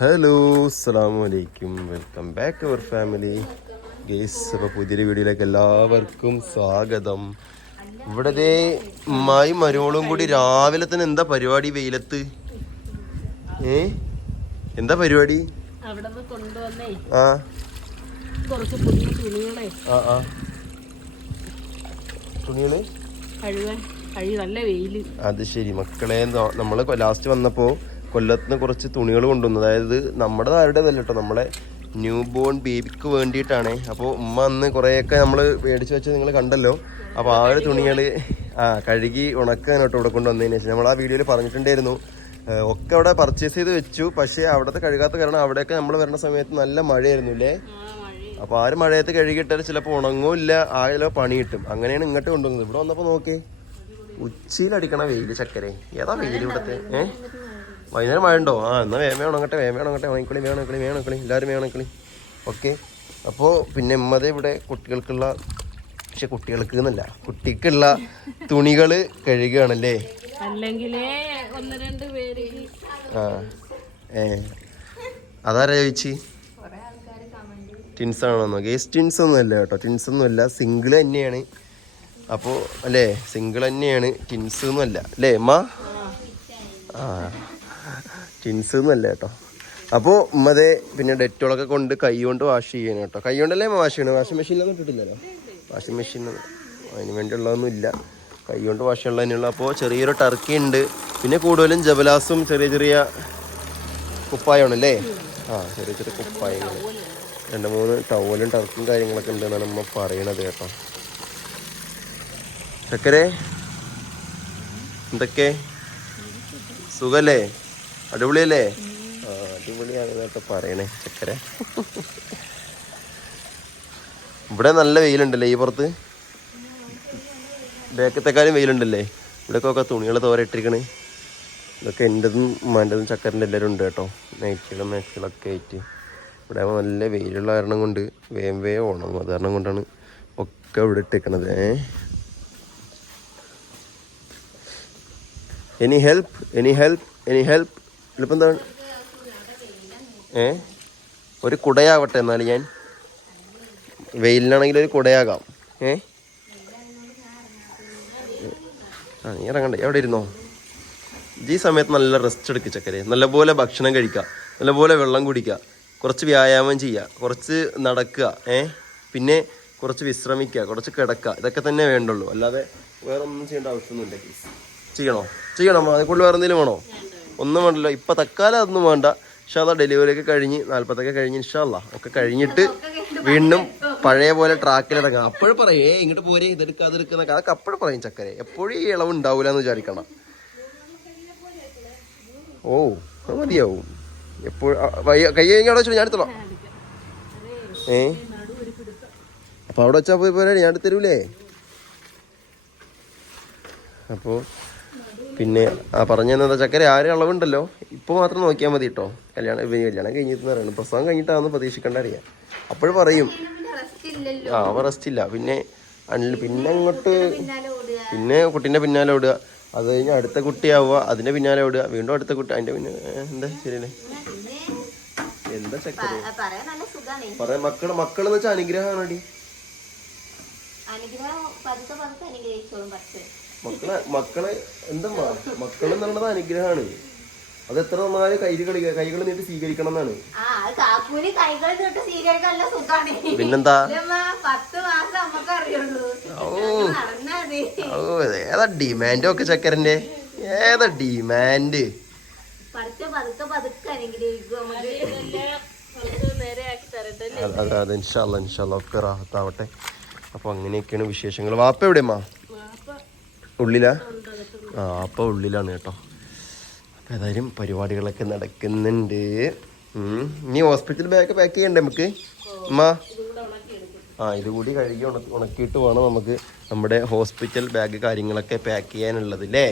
Hello അസ്സലാമു അലൈക്കും, welcome back our family guys. അപ്പോൾ പുതിയൊരു വീഡിയോയിലേക്ക് എല്ലാവർക്കും സ്വാഗതം. ഇവിടെ ഉമ്മായും മരുമോളും കൂടി രാവിലെ തന്നെ എന്താ പരിപാടി? വെയിലത്ത് എന്താ പരിപാടി? ആ തുണികള് അത് ശരി മക്കളെ. നമ്മള് ലാസ്റ്റ് വന്നപ്പോ കൊല്ലത്തുനിന്ന് കുറച്ച് തുണികൾ കൊണ്ടുവന്നു. അതായത് നമ്മുടെ ആരുടേതല്ല കേട്ടോ, നമ്മളെ ന്യൂ ബോൺ ബേബിക്ക് വേണ്ടിയിട്ടാണ്. അപ്പോൾ ഉമ്മ അന്ന് കുറേയൊക്കെ നമ്മൾ മേടിച്ച് വെച്ച് നിങ്ങൾ കണ്ടല്ലോ. അപ്പോൾ ആ ഒരു തുണികൾ കഴുകി ഉണക്കാനോട്ടോ ഇവിടെ കൊണ്ടുവന്നതിന് ശേഷം നമ്മൾ ആ വീഡിയോയിൽ പറഞ്ഞിട്ടുണ്ടായിരുന്നു. ഒക്കെ അവിടെ പർച്ചേസ് ചെയ്ത് വെച്ചു. പക്ഷേ അവിടുത്തെ കഴുകാത്ത കാരണം അവിടെയൊക്കെ നമ്മൾ വരുന്ന സമയത്ത് നല്ല മഴയായിരുന്നു അല്ലേ. അപ്പോൾ ആ ഒരു മഴയത്ത് കഴുകിയിട്ടാൽ ചിലപ്പോൾ ഉണങ്ങുമില്ല, ആയാലോ പണി കിട്ടും. അങ്ങനെയാണ് ഇങ്ങോട്ട് കൊണ്ടുവന്നത്. ഇവിടെ വന്നപ്പോൾ നോക്കി ഉച്ചയിലടിക്കണ വെയിൽ ചക്കരെ. ഏതാ വെയിൽ ഇവിടുത്തെ? വൈകുന്നേരം മഴ ഉണ്ടോ? എന്നാ വേമ ഉണങ്ങട്ടെ വാങ്ങിക്കളി എല്ലാവരും വേണക്കളി. ഓക്കെ. അപ്പോൾ പിന്നെ ഉമ്മത് ഇവിടെ കുട്ടികൾക്കുള്ള, പക്ഷെ കുട്ടികൾക്ക് എന്നല്ല, കുട്ടിക്കുള്ള തുണികൾ കഴുകുകയാണല്ലേ. അതാരാ ചോദിച്ചു? ടിൻസ് ആണോന്നോ? ഗേസ് ടിൻസ് ഒന്നും അല്ല കേട്ടോ, ടിൻസ് ഒന്നും അല്ല, സിംഗിൾ തന്നെയാണ്. അപ്പോൾ അല്ലേ, സിംഗിൾ തന്നെയാണ്, ടിൻസ് ഒന്നും അല്ല അല്ലേ അമ്മ? ടിൻസ് ഒന്നും അല്ല കേട്ടോ. അപ്പോൾ ഉമ്മതേ പിന്നെ ഡെറ്റോളൊക്കെ കൊണ്ട് കൈ കൊണ്ട് വാഷ് ചെയ്യണം കേട്ടോ. കൈ കൊണ്ടല്ലേ വാഷ് ചെയ്യണം, വാഷിംഗ് മെഷീനിലൊന്നും ഇട്ടിട്ടില്ലല്ലോ. വാഷിംഗ് മെഷീൻ അതിന് വേണ്ടിയുള്ളതൊന്നും ഇല്ല, കൈ കൊണ്ട് വാഷ് ചെയ്യാനുള്ള തന്നെയുള്ളൂ. അപ്പോൾ ചെറിയൊരു ടർക്കി ഉണ്ട്, പിന്നെ കൂടുതലും ജബലാസും ചെറിയ ചെറിയ കുപ്പായമാണല്ലേ. ചെറിയ ചെറിയ കുപ്പായങ്ങൾ, 2-3 ടവലും ടർക്കും കാര്യങ്ങളൊക്കെ ഉണ്ടെന്നാണ് നമ്മൾ പറയണത് കേട്ടോ. ചക്കരെ എന്തൊക്കെ സുഖല്ലേ? അടിപൊളിയല്ലേ? അടിപൊളിയാണെന്നൊക്കെ പറയണേ ചക്കര. ഇവിടെ നല്ല വെയിലുണ്ടല്ലേ ഈ പുറത്ത്, ബേക്കത്തെക്കാളും വെയിലുണ്ടല്ലേ. ഇവിടെയൊക്കെ തുണികൾ തോരയിട്ടിരിക്കണേ. ഇതൊക്കെ എൻ്റെതും ഉമ്മാൻ്റെതും ചക്കരൻ്റെ എല്ലാവരും ഉണ്ട് കേട്ടോ. നൈറ്റികളും മാക്സികളൊക്കെ ആയിട്ട് ഇവിടെ നല്ല വെയിലുള്ള കാരണം കൊണ്ട് വേഗം ഉണങ്ങും. അത് കാരണം കൊണ്ടാണ് ഒക്കെ ഇവിടെ ഇട്ടേക്കണത്. എനി ഹെൽപ്പ് എളുപ്പം എന്താണ്? ഒരു കുടയാവട്ടെ എന്നാൽ ഞാൻ. വെയിലിനാണെങ്കിൽ ഒരു കുടയാകാം. നീ ഇറങ്ങണ്ടേ, എവിടെ ഇരുന്നോ? ഈ സമയത്ത് നല്ല റെസ്റ്റ് എടുക്കുക ചക്കരെ. നല്ലപോലെ ഭക്ഷണം കഴിക്കുക, നല്ലപോലെ വെള്ളം കുടിക്കുക, കുറച്ച് വ്യായാമം ചെയ്യുക, കുറച്ച് നടക്കുക, പിന്നെ കുറച്ച് വിശ്രമിക്കുക, കുറച്ച് കിടക്കുക. ഇതൊക്കെ തന്നെ വേണ്ടുള്ളൂ, അല്ലാതെ വേറെ ഒന്നും ചെയ്യേണ്ട ആവശ്യമൊന്നുമില്ല. ചെയ്യണം അതേക്കുള്ള വേറെ എന്തെങ്കിലും വേണോ? ഒന്നും വേണ്ടല്ലോ ഇപ്പം തൽക്കാലം അതൊന്നും വേണ്ട. പക്ഷെ അതാ ഡെലിവറി ഒക്കെ കഴിഞ്ഞ് 40 കഴിഞ്ഞ് ഇൻഷാല്ലാ ഒക്കെ കഴിഞ്ഞിട്ട് വീണ്ടും പഴയ പോലെ ട്രാക്കിലിറങ്ങാം. അപ്പോഴും പറയേ ഇങ്ങോട്ട് പോരെ, ഇതെടുക്കുക അതെടുക്കുന്നൊക്കെ, അതൊക്കെ അപ്പോഴും പറയും ചക്കരെ. എപ്പോഴും ഈ ഇളവ് ഉണ്ടാവില്ല എന്ന് വിചാരിക്കണം. അത് മതിയാവും. എപ്പോഴും കൈ കഴിഞ്ഞ അവിടെ വെച്ചോ, ഞാൻ എടുത്തോളാം. അപ്പൊ അവിടെ വെച്ചാൽ പോയി പോലെ ഞാൻ എടുത്തരൂലേ. അപ്പോൾ പിന്നെ പറഞ്ഞെന്താ ചക്കര, ആരും അളവുണ്ടല്ലോ. ഇപ്പോൾ മാത്രം നോക്കിയാൽ മതി കേട്ടോ. കല്യാണം കഴിഞ്ഞിട്ടെന്ന് പറയുന്നത്, പ്രസവം കഴിഞ്ഞിട്ടാണെന്ന് പ്രതീക്ഷിക്കേണ്ട അറിയാം. അപ്പോഴും പറയും റെസ്റ്റ് ഇല്ല. പിന്നെ അങ്ങോട്ട് പിന്നെ കുട്ടീൻ്റെ പിന്നാലെ ഓടുക, അത് കഴിഞ്ഞ് അടുത്ത കുട്ടിയാവുക, അതിൻ്റെ പിന്നാലെ ഓടുക, വീണ്ടും അടുത്ത കുട്ടി, അതിൻ്റെ പിന്നെ എന്താ ശരിയല്ലേ. എന്താ ചക്കര പറയാ, മക്കളെന്ന് വെച്ചാൽ അനുഗ്രഹമാണടി. മക്കളെ എന്താ മക്കൾ എന്നുള്ളത് അനുഗ്രഹമാണ്. അത് എത്ര നന്നായി കൈകൾ നീട്ടി സ്വീകരിക്കണം എന്നാണ്. പിന്നെന്താ? ഏതാ ഡിമാൻഡ് ഒക്കെ ചക്കരന്റെ, ഏതാ ഡിമാൻഡ്? അതെ ഇൻഷാല്ലാ ഒക്കെ റാഹത്താവട്ടെ. അപ്പൊ അങ്ങനെയൊക്കെയാണ് വിശേഷങ്ങൾ. വാപ്പ എവിടെയമ്മാ? ഉള്ളിലാ? അപ്പോൾ ഉള്ളിലാണ് കേട്ടോ. അപ്പം ഏതായാലും പരിപാടികളൊക്കെ നടക്കുന്നുണ്ട്. ഇനി ഹോസ്പിറ്റൽ ബാഗ് പാക്ക് ചെയ്യണ്ടേ നമുക്ക് അമ്മ? ഇതുകൂടി കഴുകി ഉണക്കിയിട്ട് വേണം നമുക്ക് നമ്മുടെ ഹോസ്പിറ്റൽ ബാഗ് കാര്യങ്ങളൊക്കെ പാക്ക് ചെയ്യാനുള്ളത് അല്ലേ.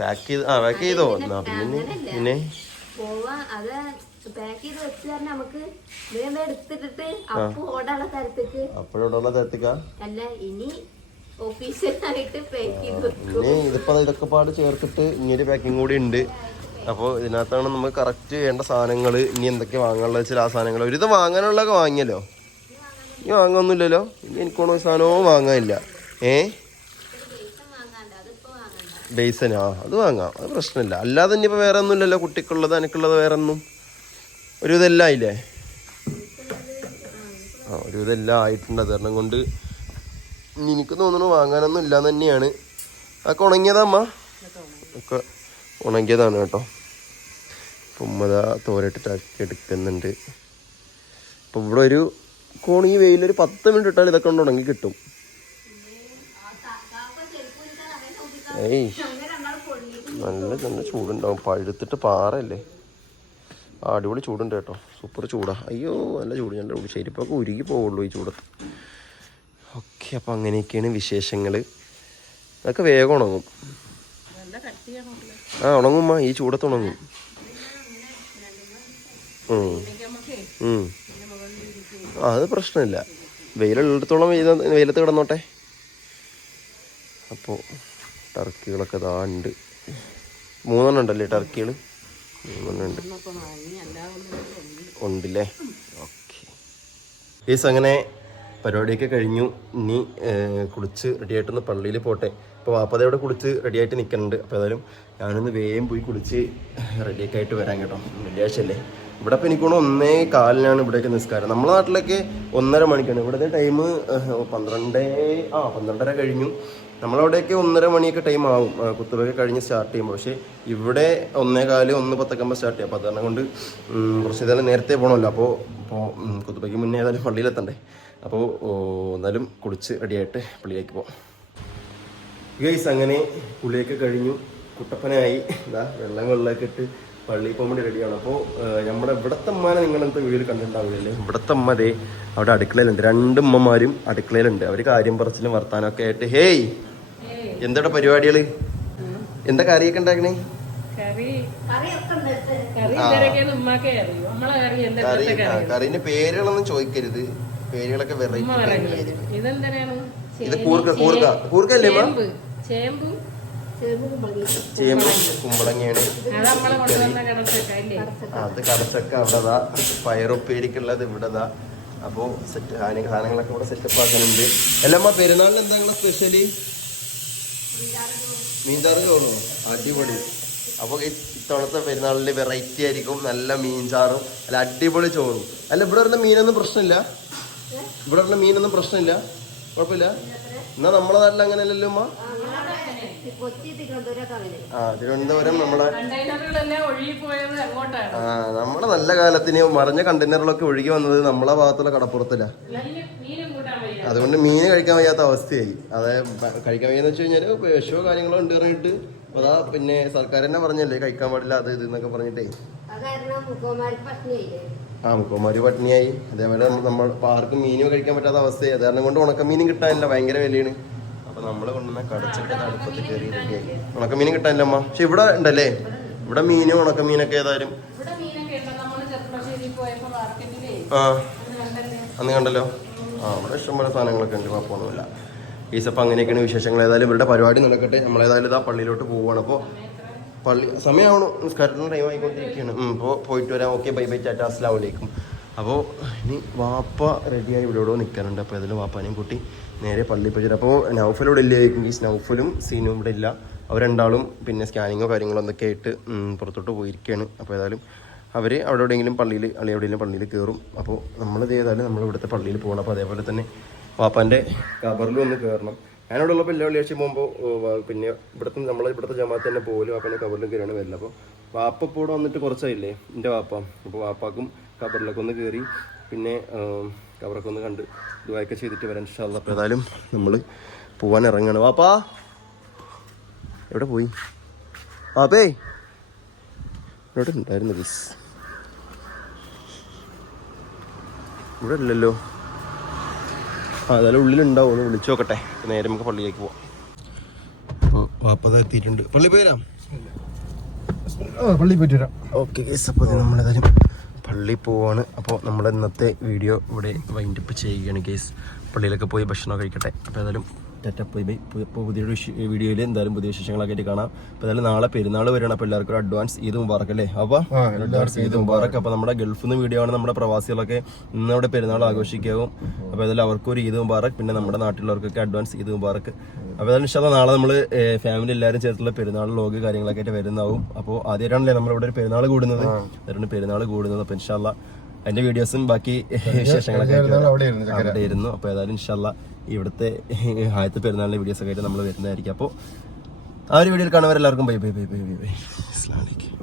പാക്ക് ചെയ്തോ? എന്നാ പിന്നെ അപ്പോഴുള്ള തരത്തേക്കാ. ഇനി ഇതിപ്പോ ഇതൊക്കെ പാട് ചേർത്തിട്ട് ഇങ്ങനെ പാക്കിങ് കൂടി ഉണ്ട്. അപ്പോൾ ഇതിനകത്താണ് നമുക്ക് കറക്റ്റ് വേണ്ട സാധനങ്ങൾ. ഇനി എന്തൊക്കെ വാങ്ങാനുള്ള വെച്ചാൽ ആ സാധനങ്ങൾ ഒരു ഇത് വാങ്ങാനുള്ളതൊക്കെ വാങ്ങിയല്ലോ. ഇനി വാങ്ങാനൊന്നുമില്ലല്ലോ. ഇനി എനിക്കൊന്നും സാധനവും വാങ്ങാനില്ല. ബേസനാ അത് വാങ്ങാം, അത് പ്രശ്നമില്ല. അല്ലാതെ ഇനിയിപ്പോൾ വേറെ ഒന്നും ഇല്ലല്ലോ. കുട്ടിക്കുള്ളത് എനിക്കുള്ളത് വേറെ ഒന്നും ഒരു ഇതെല്ലാം ആയില്ലേ? ഒരു ഇതെല്ലാം ആയിട്ടുണ്ട്. അത് കാരണം കൊണ്ട് എനിക്ക് തോന്നുന്നു വാങ്ങാനൊന്നും ഇല്ലാന്ന് തന്നെയാണ്. അതൊക്കെ ഉണങ്ങിയതാമ്മ, ഒക്കെ ഉണങ്ങിയതാണ് കേട്ടോ. അപ്പം ഉമ്മതാ തോരട്ടിട്ട് ആക്കി എടുക്കുന്നുണ്ട്. അപ്പം ഇവിടെ ഒരു കോണി വെയിലൊരു 10 മിനിറ്റ് ഇട്ടാൽ ഇതൊക്കെ കൊണ്ട് ഉണങ്ങി കിട്ടും. ഏയ് നല്ല നല്ല ചൂടുണ്ടാവും. പഴുത്തിട്ട് പാറല്ലേ. അടിപൊളി ചൂടുണ്ട് കേട്ടോ. സൂപ്പർ ചൂടാ. അയ്യോ നല്ല ചൂട്. ഞാൻ ശരിപ്പൊക്കെ ഉരുകി പോവുള്ളൂ ഈ ചൂടത്ത്. ഓക്കെ, അപ്പം അങ്ങനെയൊക്കെയാണ് വിശേഷങ്ങൾ. അതൊക്കെ വേഗം ഉണങ്ങും. ഉണങ്ങുമ്മ, ഈ ചൂടത്ത് ഉണങ്ങും. അത് പ്രശ്നമില്ല. വെയിലുള്ളിടത്തോളം വെയിലത്ത് കിടന്നോട്ടെ. അപ്പോൾ ടർക്കികളൊക്കെ ഇതാ ഉണ്ട്. 3 ഉണ്ടല്ലേ ടർക്കികൾ? 3 ഉണ്ടല്ലേ. ഓക്കെ ഗയ്സ്, അങ്ങനെ പരിപാടിയൊക്കെ കഴിഞ്ഞു. ഇനി കുളിച്ച് റെഡിയായിട്ടൊന്ന് പള്ളിയിൽ പോട്ടെ. ഇപ്പോൾ വാപ്പതയോടെ കുളിച്ച് റെഡിയായിട്ട് നിൽക്കുന്നുണ്ട്. അപ്പോൾ ഏതായാലും ഞാനൊന്ന് വേഗം പോയി കുളിച്ച് റെഡിയൊക്കെ ആയിട്ട് വരാൻ കേട്ടോ. വെള്ളിയാഴ്ച അല്ലേ. ഇവിടെ ഇപ്പോൾ എനിക്കൊന്ന് 1:15 ഇവിടേക്ക് നിസ്കാരം. നമ്മുടെ നാട്ടിലൊക്കെ 1:30 മണിക്കാണ്. ഇവിടുത്തെ ടൈം 12:30 കഴിഞ്ഞു. നമ്മളവിടെയൊക്കെ 1:30 മണിയൊക്കെ ടൈം ആവും കുത്തുബയൊക്കെ കഴിഞ്ഞ് സ്റ്റാർട്ട് ചെയ്യുമ്പോൾ. പക്ഷേ ഇവിടെ 1:15 1:10 സ്റ്റാർട്ട് ചെയ്യും. അപ്പോൾ അത് കാരണം കൊണ്ട് കുറച്ച് ഏതായാലും നേരത്തെ പോകണമല്ലോ. അപ്പോൾ കുത്തുബയ്ക്ക് മുന്നേ ഏതായാലും പള്ളിയിലെത്തണ്ടേ. അപ്പോൾ എന്നാലും കുളിച്ച് റെഡിയായിട്ട് പള്ളിയിലേക്ക് പോകാം. ഗയ്സ്, അങ്ങനെ കുളിയൊക്കെ കഴിഞ്ഞു. കുട്ടപ്പനായി ഇതാ വെള്ളമൊക്കെ ഇട്ട് പള്ളിയിൽ പോകാൻ വേണ്ടി റെഡിയാണ്. അപ്പോൾ നമ്മുടെ ഇവിടുത്തെ അമ്മനെ നിങ്ങളെന്താ വീഡിയോയിൽ കണ്ടിട്ടുണ്ടാവില്ലേ? ഇവിടുത്തെ അമ്മ ദേ അവിടെ അടുക്കളയിലുണ്ട്. 2 ഉമ്മമാരും അടുക്കളയിലുണ്ട്. അവർ കാര്യം പറച്ചിലും വർത്താനമൊക്കെ ആയിട്ട്. ഹേയ്, എന്താ പരിപാടികള്? എന്താ കറിയൊക്കെ ഉണ്ടാക്കണേ? കറിന്റെ പേരുകളൊന്നും ചോദിക്കരുത്. പേരുകളൊക്കെ വെറൈറ്റി. ഇത് കൂർക്കല്ലേ? ചേമ്പ് കുമ്പളങ്ങയാണ്. അത് കടച്ചക്ക അവിടെതാ. പയറുപ്പേരിക്കുള്ളത് ഇവിടെതാ. അപ്പോൾ സെറ്റ് സാധനങ്ങളൊക്കെ ഇവിടെ സെറ്റപ്പ് ആക്കാനുണ്ട്. അല്ലമ്മ, പെരുന്നാളിന് എന്താ നിങ്ങളെ സ്പെഷ്യലി? മീൻചാറ് ചോറും. അടിപൊളി. അപ്പോൾ ഇത്തവണത്തെ പെരുന്നാളിൽ വെറൈറ്റി ആയിരിക്കും. നല്ല മീൻചാറും അല്ല അടിപൊളി ചോറും. അല്ല ഇവിടെ വരുന്ന മീനൊന്നും പ്രശ്നമില്ല. ഇവിടെ വരുന്ന മീനൊന്നും പ്രശ്നമില്ല, കുഴപ്പമില്ല. എന്നാ നമ്മളെ നാട്ടിൽ അങ്ങനെയല്ലല്ലോ അമ്മ. തിരുവനന്തപുരം നമ്മുടെ നമ്മുടെ നല്ല കാലത്തിന് മറിഞ്ഞ കണ്ടെയ്നറുകളൊക്കെ ഒഴുകി വന്നത് നമ്മളെ ഭാഗത്തുള്ള കടപ്പുറത്തില്ല. അതുകൊണ്ട് മീൻ കഴിക്കാൻ വയ്യാത്ത അവസ്ഥയായി. അതായത് കഴിക്കാൻ വയ്യാന്ന് വെച്ച് കഴിഞ്ഞാൽ വിഷമോ കാര്യങ്ങളോ ഉണ്ട് പറഞ്ഞിട്ട് അതാ. പിന്നെ സർക്കാർ തന്നെ പറഞ്ഞല്ലേ കഴിക്കാൻ പാടില്ല അത് ഇത് എന്നൊക്കെ പറഞ്ഞിട്ടേ. മുക്കോമാര് പട്ടിണിയായി. അതേപോലെ നമ്മൾ ആർക്കും മീനും കഴിക്കാൻ പറ്റാത്ത അവസ്ഥയായി. അത് കാരണം കൊണ്ട് ഉണക്കമീനും കിട്ടാനില്ല, ഭയങ്കര വിലയാണ്. അപ്പൊ നമ്മള് കൊണ്ടുവന്ന കടച്ചൊക്കെ അടുപ്പത്ത് കയറി റെഡിയായി. ഉണക്കമീനും കിട്ടാനില്ല അമ്മ. പക്ഷെ ഇവിടെ ഉണ്ടല്ലേ, ഇവിടെ മീനും ഉണക്കമീനൊക്കെ ഏതായാലും അന്ന് കണ്ടല്ലോ. ഇവിടെ ഇഷ്ടംപോലെ സാധനങ്ങളൊക്കെ ഉണ്ട്, കുഴപ്പമൊന്നുമില്ല. ഈസപ്പം അങ്ങനെയൊക്കെയാണ് വിശേഷങ്ങൾ. ഏതായാലും ഇവരുടെ പരിപാടി നടക്കട്ടെ. നമ്മളേതായാലും ഇതാ പള്ളിയിലോട്ട് പോവുകയാണ്. അപ്പോൾ പള്ളി സമയമാവണം, നിസ്കാരത്തിന് ടൈം ആയിക്കൊണ്ടിരിക്കുകയാണ്. ഇപ്പോൾ പോയിട്ട് വരാം. ഓക്കെ, ബൈ ബൈ, ടാറ്റ, അസ്സലാമു അലൈക്കും. അപ്പോൾ ഇനി വാപ്പ റെഡിയായി ഇവിടെ നിൽക്കാനുണ്ട്. അപ്പോൾ ഏതായാലും വാപ്പാനെയും കൂട്ടി നേരെ പള്ളിയിൽ പോയി. അപ്പോൾ നൗഫലോട് ഇല്ലായിരിക്കും. ഈ നൗഫലും സീനും ഇവിടെ ഇല്ല. അവർ രണ്ടാളും പിന്നെ സ്കാനിങ്ങോ കാര്യങ്ങളോ എന്തൊക്കെ ആയിട്ട് പുറത്തോട്ട് പോയിരിക്കുകയാണ്. അപ്പോൾ ഏതായാലും അവർ അവിടെ എവിടെയെങ്കിലും പള്ളിയിൽ എവിടെയെങ്കിലും പള്ളിയിൽ കയറും. അപ്പോൾ നമ്മളിത് ഏതായാലും നമ്മൾ ഇവിടുത്തെ പള്ളിയിൽ പോകണം. അപ്പോൾ അതേപോലെ തന്നെ വാപ്പാൻ്റെ ഖബറിലും ഒന്ന് കയറണം. ഞാനിവിടെ ഉള്ളപ്പോൾ എല്ലാ വെള്ളിയാഴ്ച പോകുമ്പോൾ പിന്നെ ഇവിടുത്തെ ജമാഅത്ത് തന്നെ പോലും വാപ്പാൻ്റെ ഖബറിലും കയറിയാണ് വരുന്നത്. അപ്പോൾ വാപ്പ ഇപ്പോൾ ഇവിടെ വന്നിട്ട് കുറച്ചായില്ലേ എൻ്റെ വാപ്പ. അപ്പോൾ വാപ്പാക്കും ഖബറിലൊക്കെ ഒന്ന് കയറി പിന്നെ ഖബറൊക്കെ ഒന്ന് കണ്ട് ദുആയൊക്കെ ചെയ്തിട്ട് വരാൻ ഇൻഷാ അല്ലാഹ്. അപ്പോൾ ഏതായാലും നമ്മൾ പോകാൻ ഇറങ്ങുകയാണ്. വാപ്പാ എവിടെ പോയി? വാപ്പേ ഇവിടെ ഉണ്ടായിരുന്നു ബസ്, ഇവിടെ ഇല്ലല്ലോ. അതായത് ഉള്ളിലുണ്ടാവും, ഒന്ന് വിളിച്ചു നോക്കട്ടെ. നേരെ നമുക്ക് പള്ളിയിലേക്ക് പോവാം. അപ്പോൾ വാപ്പത എത്തിയിട്ടുണ്ട്. പള്ളി പോയിരാം, പള്ളി പോയിട്ട് വരാം. ഓക്കെ ഗയ്സ്, അപ്പോൾ നമ്മളേതായാലും പള്ളിയിൽ പോവാണ്. അപ്പോൾ നമ്മുടെ ഇന്നത്തെ വീഡിയോ ഇവിടെ വൈൻഡപ്പ് ചെയ്യുകയാണ് ഗയ്സ്. പള്ളിയിലൊക്കെ പോയി ഭക്ഷണം കഴിക്കട്ടെ. അപ്പോൾ ഏതായാലും പുതിയൊരു വീഡിയോയിൽ എന്തായാലും പുതിയ വിശേഷങ്ങളൊക്കെ ആയിട്ട് കാണാം. അപ്പോൾ എന്തായാലും നാളെ പെരുന്നാൾ വരികയാണ്. അപ്പോൾ എല്ലാവർക്കും ഒരു അഡ്വാൻസ് ഈദ് മുബാറക്ക് അല്ലേ? അപ്പോൾ അഡ്വാൻസ് ഈദ് മുബാറക്ക്. അപ്പോൾ നമ്മുടെ ഗൾഫിൽ നിന്ന് വീഡിയോ ആണ്. നമ്മുടെ പ്രവാസികളൊക്കെ ഇന്നവിടെ പെരുന്നാൾ ആഘോഷിക്കാവും. അപ്പോൾ ഏതായാലും അവർക്കും ഒരു ഈദ് മുബാറക്ക്. പിന്നെ നമ്മുടെ നാട്ടിലുള്ളവർക്കൊക്കെ അഡ്വാൻസ് ഈദ് മുബാറക്ക്. അപ്പോൾ ഏതായാലും ഇൻഷാ അല്ലാഹ് നാളെ നമ്മൾ ഫാമിലി എല്ലാവരും ചേർത്തുള്ള പെരുന്നാൾ വ്ലോഗ് കാര്യങ്ങളൊക്കെ ആയിട്ട് വരുന്നതാവും. അപ്പോൾ ആദ്യമായിട്ടാണല്ലേ നമ്മളിവിടെ ഒരു പെരുന്നാൾ കൂടുന്നത്. അതുകൊണ്ട് പെരുന്നാൾ കൂടുന്നത്. അപ്പോൾ ഇൻഷാ അല്ലാഹ് അതിന്റെ വീഡിയോസും ബാക്കി വിശേഷങ്ങളൊക്കെ അവിടെ ഇരുന്നു. അപ്പോൾ ഏതായാലും ഇൻഷാ അല്ലാഹ് ഇവിടുത്തെ ആദ്യത്തെ പെരുന്നാളിന്റെ വീഡിയോസ് ഒക്കെ ആയിട്ട് നമ്മൾ വരുന്നതായിരിക്കും. അപ്പോൾ ആ ഒരു വീഡിയോയിൽ കാണുന്നവരെല്ലാവർക്കും bye bye bye bye bye bye. അസ്സലാമു അലൈക്കും.